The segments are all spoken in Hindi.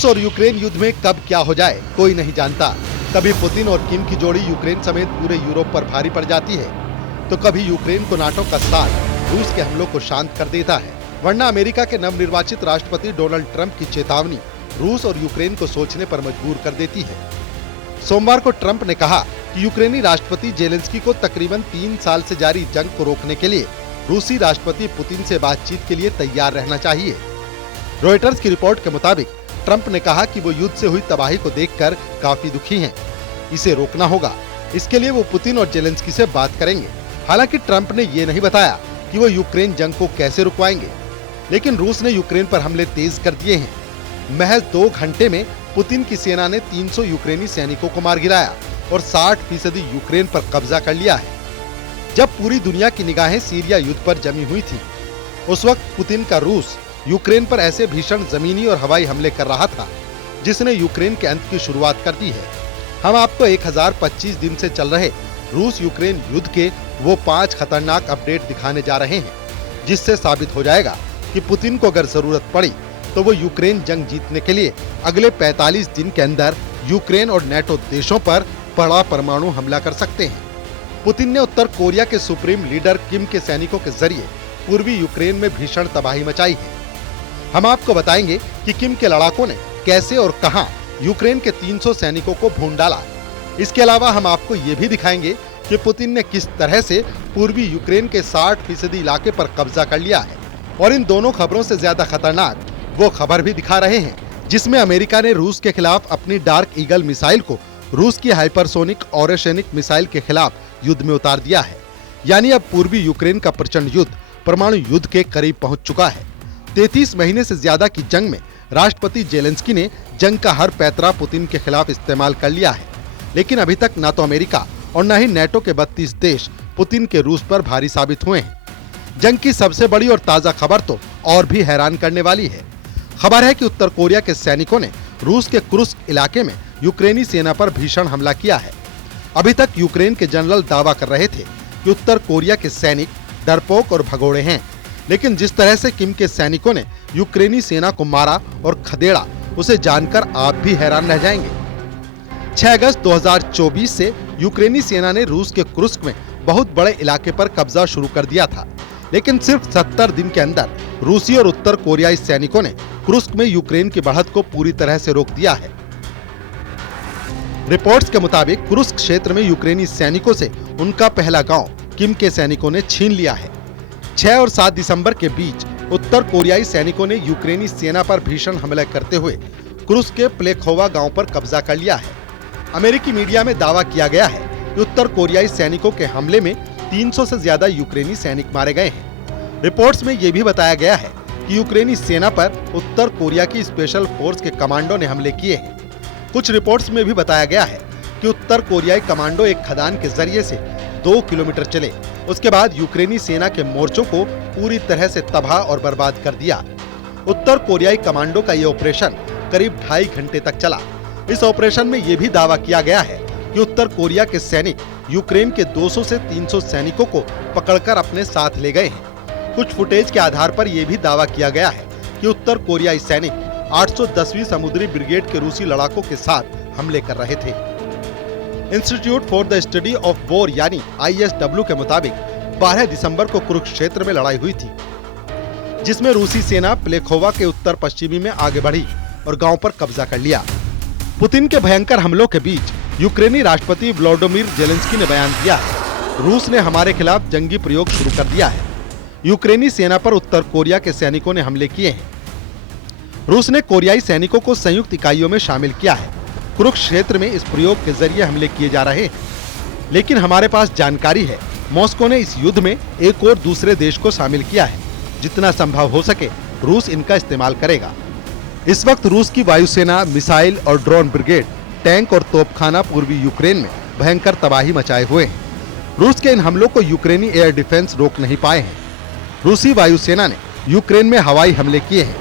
रूस और यूक्रेन युद्ध में कब क्या हो जाए कोई नहीं जानता। कभी पुतिन और किम की जोड़ी यूक्रेन समेत पूरे यूरोप पर भारी पड़ जाती है, तो कभी यूक्रेन को नाटो का साथ रूस के हमलों को शांत कर देता है। वरना अमेरिका के नवनिर्वाचित राष्ट्रपति डोनाल्ड ट्रंप की चेतावनी रूस और यूक्रेन को सोचने पर मजबूर कर देती है। सोमवार को ट्रंप ने कहा कि यूक्रेनी राष्ट्रपति जेलेंस्की को तकरीबन 3 साल से जारी जंग को रोकने के लिए रूसी राष्ट्रपति पुतिन से बातचीत के लिए तैयार रहना चाहिए। रॉयटर्स की रिपोर्ट के मुताबिक ट्रंप ने कहा कि वो युद्ध से हुई तबाही को देखकर काफी दुखी हैं। इसे रोकना होगा। इसके लिए वो पुतिन और जेलेंस्की से बात करेंगे। हालांकि ट्रंप ने ये नहीं बताया कि वो यूक्रेन जंग को कैसे रुकवाएंगे, लेकिन रूस ने यूक्रेन पर हमले तेज कर दिए हैं। महज 2 घंटे में पुतिन की सेना ने 300 यूक्रेनी सैनिकों को मार गिराया और 60% यूक्रेन पर कब्जा कर लिया है। जब पूरी दुनिया की निगाहें सीरिया युद्ध पर जमी हुई थी, उस वक्त पुतिन का रूस यूक्रेन पर ऐसे भीषण जमीनी और हवाई हमले कर रहा था जिसने यूक्रेन के अंत की शुरुआत कर दी है। हम आपको 1025 दिन से चल रहे रूस यूक्रेन युद्ध के वो 5 खतरनाक अपडेट दिखाने जा रहे हैं, जिससे साबित हो जाएगा कि पुतिन को अगर जरूरत पड़ी तो वो यूक्रेन जंग जीतने के लिए अगले 45 दिन के अंदर यूक्रेन और नेटो देशों पर बड़ा परमाणु हमला कर सकते हैं। पुतिन ने उत्तर कोरिया के सुप्रीम लीडर किम के सैनिकों के जरिए पूर्वी यूक्रेन में भीषण तबाही मचाई है। हम आपको बताएंगे कि किम के लड़ाकों ने कैसे और कहां यूक्रेन के 300 सैनिकों को भून डाला। इसके अलावा हम आपको ये भी दिखाएंगे कि पुतिन ने किस तरह से पूर्वी यूक्रेन के 60% इलाके पर कब्जा कर लिया है। और इन दोनों खबरों से ज्यादा खतरनाक वो खबर भी दिखा रहे हैं जिसमें अमेरिका ने रूस के खिलाफ अपनी डार्क ईगल मिसाइल को रूस की हाइपरसोनिक ओरेशेनिक मिसाइल के खिलाफ युद्ध में उतार दिया है। यानी अब पूर्वी यूक्रेन का प्रचंड युद्ध परमाणु युद्ध के करीब पहुंच चुका है। 33 महीने से ज्यादा की जंग में राष्ट्रपति जेलेंस्की ने जंग का हर पैतरा पुतिन के खिलाफ इस्तेमाल कर लिया है, लेकिन अभी तक न तो अमेरिका और न ही नेटो के 32 देश पुतिन के रूस पर भारी साबित हुए हैं। जंग की सबसे बड़ी और ताजा खबर तो और भी हैरान करने वाली है। खबर है कि उत्तर कोरिया के सैनिकों ने रूस के कुर्स्क इलाके में यूक्रेनी सेना पर भीषण हमला किया है। अभी तक यूक्रेन के जनरल दावा कर रहे थे कि उत्तर कोरिया के सैनिक डरपोक और भगोड़े हैं, लेकिन जिस तरह से किम के सैनिकों ने यूक्रेनी सेना को मारा और खदेड़ा, उसे जानकर आप भी हैरान रह जाएंगे। 6 अगस्त 2024 से यूक्रेनी सेना ने रूस के कुर्स्क में बहुत बड़े इलाके पर कब्जा शुरू कर दिया था, लेकिन सिर्फ 70 दिन के अंदर रूसी और उत्तर कोरियाई सैनिकों ने कुर्स्क में यूक्रेन की बढ़त को पूरी तरह से रोक दिया है। रिपोर्ट्स के मुताबिक कुर्स्क क्षेत्र में यूक्रेनी सैनिकों से उनका पहला गांव किम के सैनिकों ने छीन लिया है। 6 और 7 दिसंबर के बीच उत्तर कोरियाई सैनिकों ने यूक्रेनी सेना पर भीषण हमला करते हुए कुर्स्क के प्लेखोवा गांव पर कब्जा कर लिया है। अमेरिकी मीडिया में दावा किया गया है कि उत्तर कोरियाई सैनिकों के हमले में 300 से ज्यादा यूक्रेनी सैनिक मारे गए हैं। रिपोर्ट्स में ये भी बताया गया है कि यूक्रेनी सेना पर उत्तर कोरिया की स्पेशल फोर्स के कमांडो ने हमले किए हैं। कुछ रिपोर्ट्स में भी बताया गया है कि उत्तर कोरियाई कमांडो एक खदान के जरिए से 2 किलोमीटर चले, उसके बाद यूक्रेनी सेना के मोर्चों को पूरी तरह से तबाह और बर्बाद कर दिया। उत्तर कोरियाई कमांडो का ये ऑपरेशन करीब 2.5 घंटे तक चला। इस ऑपरेशन में ये भी दावा किया गया है कि उत्तर कोरिया के सैनिक यूक्रेन के 200 से 300 सैनिकों को पकड़कर अपने साथ ले गए हैं। कुछ फुटेज के आधार पर यह भी दावा किया गया है कि उत्तर कोरियाई सैनिक 810वीं समुद्री ब्रिगेड के रूसी लड़ाकों के साथ हमले कर रहे थे। Institute for the study of war यानी ISW के मुताबिक 12 दिसंबर को कुरुक्षेत्र में लड़ाई हुई थी, जिसमें रूसी सेना प्लेखोवा के उत्तर पश्चिमी में आगे बढ़ी और गांव पर कब्जा कर लिया। पुतिन के भयंकर हमलों के बीच यूक्रेनी राष्ट्रपति व्लादिमीर जेलेंस्की ने बयान दिया है, रूस ने हमारे खिलाफ जंगी प्रयोग शुरू कर दिया है। यूक्रेनी सेना पर उत्तर कोरिया के सैनिकों ने हमले किए हैं। रूस ने कोरियाई सैनिकों को संयुक्त इकाइयों में शामिल किया है। कुरुक्षेत्र में इस प्रयोग के जरिए हमले किए जा रहे हैं, लेकिन हमारे पास जानकारी है मॉस्को ने इस युद्ध में एक और दूसरे देश को शामिल किया है। जितना संभव हो सके रूस इनका इस्तेमाल करेगा। इस वक्त रूस की वायुसेना, मिसाइल और ड्रोन ब्रिगेड, टैंक और तोपखाना पूर्वी यूक्रेन में भयंकर तबाही मचाए हुए हैं। रूस के इन हमलों को यूक्रेनी एयर डिफेंस रोक नहीं पाए हैं। रूसी वायुसेना ने यूक्रेन में हवाई हमले किए हैं,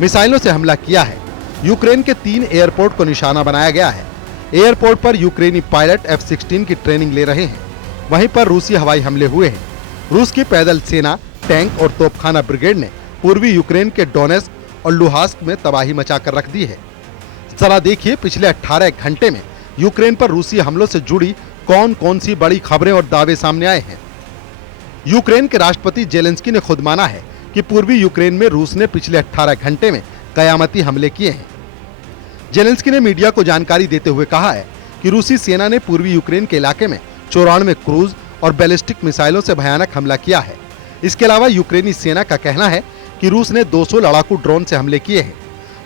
मिसाइलों से हमला किया है। यूक्रेन के 3 एयरपोर्ट को निशाना बनाया गया है। एयरपोर्ट पर यूक्रेनी पायलट F-16 की ट्रेनिंग ले रहे हैं। वहीं पर रूसी हवाई हमले हुए हैं। रूस की पैदल सेना, टैंक और तोपखाना ब्रिगेड ने पूर्वी यूक्रेन के डोनेस्क और लुहास्क में तबाही मचाकर रख दी है। जरा देखिए पिछले 18 घंटे में यूक्रेन पर रूसी हमलों से जुड़ी कौन कौन सी बड़ी खबरें और दावे सामने आए हैं। यूक्रेन के राष्ट्रपति जेलेंस्की ने खुद माना है कि पूर्वी यूक्रेन में रूस ने पिछले 18 घंटे में कयामती हमले किए हैं। जेलेंस्की ने मीडिया को जानकारी देते हुए कहा है कि रूसी सेना ने पूर्वी यूक्रेन के इलाके में 94 क्रूज और बैलिस्टिक मिसाइलों से भयानक हमला किया है। इसके अलावा यूक्रेनी सेना का कहना है कि रूस ने 200 लड़ाकू ड्रोन से हमले किए हैं।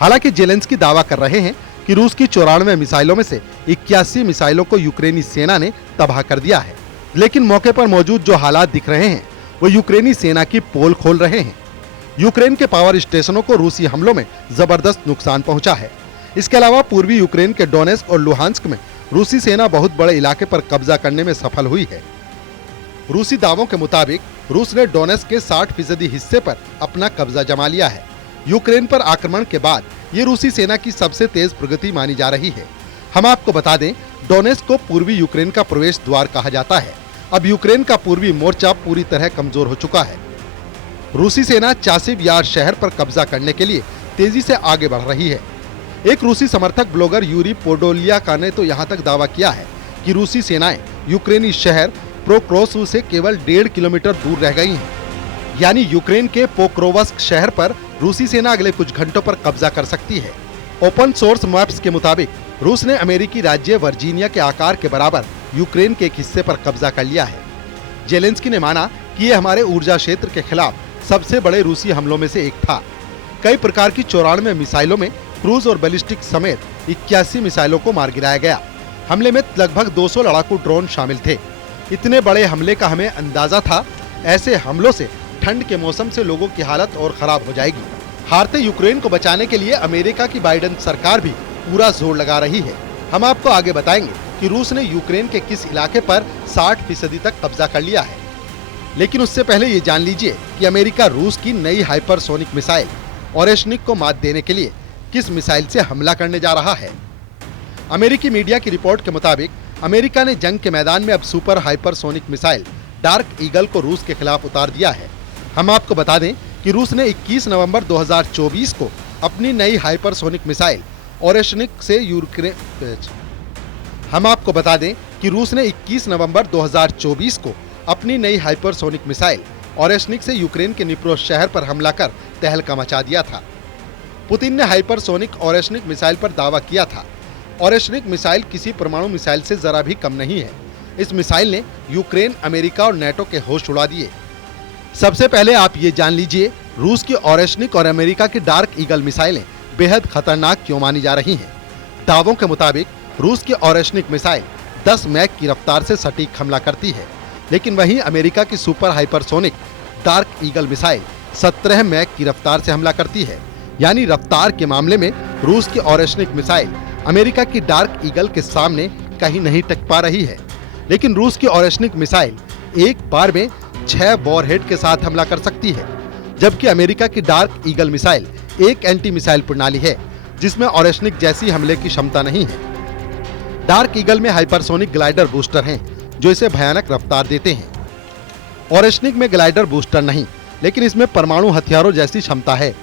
हालांकि जेलेंस्की दावा कर रहे हैं कि रूस की 94 मिसाइलों में से 81 मिसाइलों को यूक्रेनी सेना ने तबाह कर दिया है, लेकिन मौके पर मौजूद जो हालात दिख रहे हैं वो यूक्रेनी सेना की पोल खोल रहे हैं। यूक्रेन के पावर स्टेशनों को रूसी हमलों में जबरदस्त नुकसान पहुंचा है। इसके अलावा पूर्वी यूक्रेन के डोनेस्क और लुहांस्क में रूसी सेना बहुत बड़े इलाके पर कब्जा करने में सफल हुई है। रूसी दावों के मुताबिक रूस ने डोनेस्क के 60% हिस्से पर अपना कब्जा जमा लिया है। यूक्रेन पर आक्रमण के बाद ये रूसी सेना की सबसे तेज प्रगति मानी जा रही है। हम आपको बता दें, डोनेस्क को पूर्वी यूक्रेन का प्रवेश द्वार कहा जाता है। अब यूक्रेन का पूर्वी मोर्चा पूरी तरह कमजोर हो चुका है। रूसी सेना चासिव यार शहर पर कब्जा करने के लिए तेजी से आगे बढ़ रही है। एक रूसी समर्थक ब्लॉगर यूरी पोडोलियाका ने तो यहाँ तक दावा किया है कि रूसी सेनाएं यूक्रेनी शहर प्रोक्रोव से केवल 1.5 किलोमीटर दूर रह गई हैं। यानी यूक्रेन के पोक्रोवस्क शहर पर रूसी सेना अगले कुछ घंटों पर कब्जा कर सकती है। ओपन सोर्स मैप्स के मुताबिक रूस ने अमेरिकी राज्य वर्जीनिया के आकार के बराबर यूक्रेन के एक हिस्से पर कब्जा कर लिया है। जेलेंस्की ने माना कि ये हमारे ऊर्जा क्षेत्र के खिलाफ सबसे बड़े रूसी हमलों में से एक था। कई प्रकार की 94 मिसाइलों में क्रूज और बैलिस्टिक समेत 81 मिसाइलों को मार गिराया गया। हमले में लगभग 200 लड़ाकू ड्रोन शामिल थे। इतने बड़े हमले का हमें अंदाजा था। ऐसे हमलों से ठंड के मौसम से लोगों की हालत और खराब हो जाएगी। हारते यूक्रेन को बचाने के लिए अमेरिका की बाइडेन सरकार भी पूरा जोर लगा रही है। हम आपको आगे बताएंगे कि रूस ने यूक्रेन के किस इलाके पर 60% तक कब्जा कर लिया है। लेकिन उससे पहले ये जान लीजिए कि अमेरिका रूस की नई हाइपरसोनिक मिसाइल ओरेशनिक को मात देने के लिए किस मिसाइल से हमला करने जा रहा है। अमेरिकी मीडिया की रिपोर्ट के मुताबिक अमेरिका ने जंग के मैदान में अब super hypersonic missile dark eagle को रूस के खिलाफ उतार दिया है। हम आपको बता दें कि रूस ने 21 नवंबर 2024 को अपनी नई हाइपरसोनिक मिसाइल ओरेशनिक से यूक्रेन के निप्रो शहर पर हमला कर तहलका मचा दिया था। पुतिन ने हाइपरसोनिक ओरेशनिक मिसाइल पर दावा किया था। ओरेशनिक मिसाइल किसी परमाणु मिसाइल से जरा भी कम नहीं है। इस मिसाइल ने यूक्रेन, अमेरिका और नेटो के होश उड़ा दिए। सबसे पहले आप ये जान लीजिए, रूस की ओरेशनिक और अमेरिका की डार्क ईगल मिसाइलें बेहद खतरनाक क्यों मानी जा रही हैं। दावों के मुताबिक रूस की ओरेशनिक मिसाइल 10 मैक की रफ्तार से सटीक हमला करती है, लेकिन वहीं अमेरिका की super hypersonic dark eagle missile 17 Mach की रफ्तार से हमला करती है। यानी रफ्तार के मामले में रूस की ओरेशनिक मिसाइल अमेरिका की डार्क ईगल के सामने कहीं नहीं टक पा रही है। लेकिन रूस की ओरेशनिक मिसाइल एक बार में 6 वॉरहेड के साथ हमला कर सकती है, जबकि अमेरिका की डार्क ईगल मिसाइल एक एंटी मिसाइल प्रणाली है जिसमें ओरेशनिक जैसी हमले की क्षमता नहीं है। डार्क ईगल में हाइपरसोनिक ग्लाइडर बूस्टर हैं जो इसे भयानक रफ्तार देते हैं। ओरेशनिक में ग्लाइडर बूस्टर नहीं, लेकिन इसमें परमाणु हथियारों जैसी क्षमता है।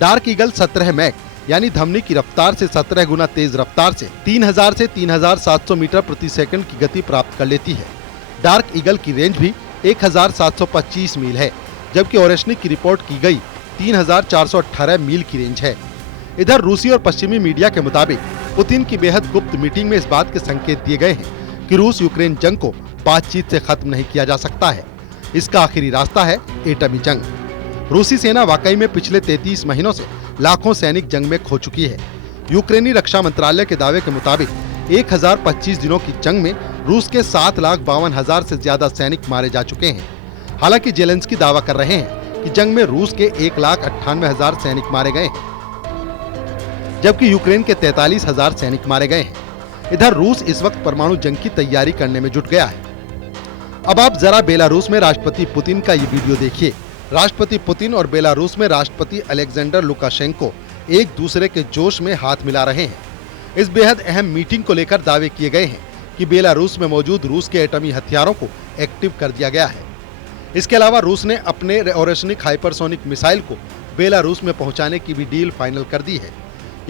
डार्क ईगल 17 मैक यानी धमनी की रफ्तार से 17 गुना तेज रफ्तार से 3000 से 3700 मीटर प्रति सेकंड की गति प्राप्त कर लेती है। डार्क ईगल की रेंज भी 1725 मील है, जबकि ओरेशनिक की रिपोर्ट की गई 3418 मील की रेंज है। इधर रूसी और पश्चिमी मीडिया के मुताबिक पुतिन की बेहद गुप्त मीटिंग में इस बात के संकेत दिए गए हैं कि रूस यूक्रेन जंग को बातचीत से खत्म नहीं किया जा सकता है। इसका आखिरी रास्ता है एटमी जंग। रूसी सेना वाकई में पिछले 33 महीनों से लाखों सैनिक जंग में खो चुकी है। यूक्रेनी रक्षा मंत्रालय के दावे के मुताबिक 1025 दिनों की जंग में रूस के 7,52,000 से ज्यादा सैनिक मारे जा चुके हैं। हालांकि जेलेंस्की दावा कर रहे हैं कि जंग में रूस के 1,98,000 सैनिक मारे गए हैं, जबकि यूक्रेन के 43,000 सैनिक मारे गए हैं। इधर रूस इस वक्त परमाणु जंग की तैयारी करने में जुट गया है। अब आप जरा बेलारूस में राष्ट्रपति पुतिन का ये वीडियो देखिए। राष्ट्रपति पुतिन और बेलारूस में राष्ट्रपति अलेक्जेंडर लुकाशेंको एक दूसरे के जोश में हाथ मिला रहे हैं। इस बेहद अहम मीटिंग को लेकर दावे किए गए हैं कि बेलारूस में मौजूद रूस के एटमी हथियारों को एक्टिव कर दिया गया है। इसके अलावा रूस ने अपने ओरेशनिक हाइपरसोनिक मिसाइल को बेलारूस में पहुंचाने की भी डील फाइनल कर दी है।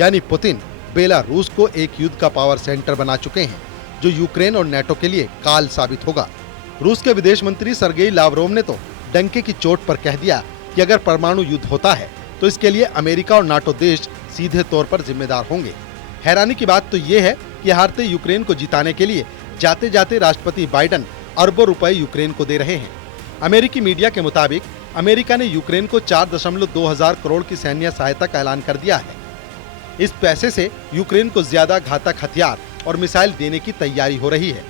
यानी पुतिन बेलारूस को एक युद्ध का पावर सेंटर बना चुके हैं, जो यूक्रेन और नाटो के लिए काल साबित होगा। रूस के विदेश मंत्री सर्गेई लावरोव ने तो डंके की चोट पर कह दिया कि अगर परमाणु युद्ध होता है तो इसके लिए अमेरिका और नाटो देश सीधे तौर पर जिम्मेदार होंगे। हैरानी की बात तो ये है कि हारते यूक्रेन को जिताने के लिए जाते जाते राष्ट्रपति बाइडेन अरबों रुपए यूक्रेन को दे रहे हैं। अमेरिकी मीडिया के मुताबिक अमेरिका ने यूक्रेन को 4.2 हजार करोड़ की सैन्य सहायता का ऐलान कर दिया है। इस पैसे से यूक्रेन को ज्यादा घातक हथियार और मिसाइल देने की तैयारी हो रही है।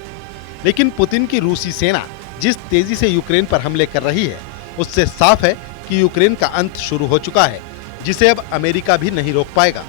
लेकिन पुतिन की रूसी सेना जिस तेजी से यूक्रेन पर हमले कर रही है, उससे साफ है कि यूक्रेन का अंत शुरू हो चुका है, जिसे अब अमेरिका भी नहीं रोक पाएगा।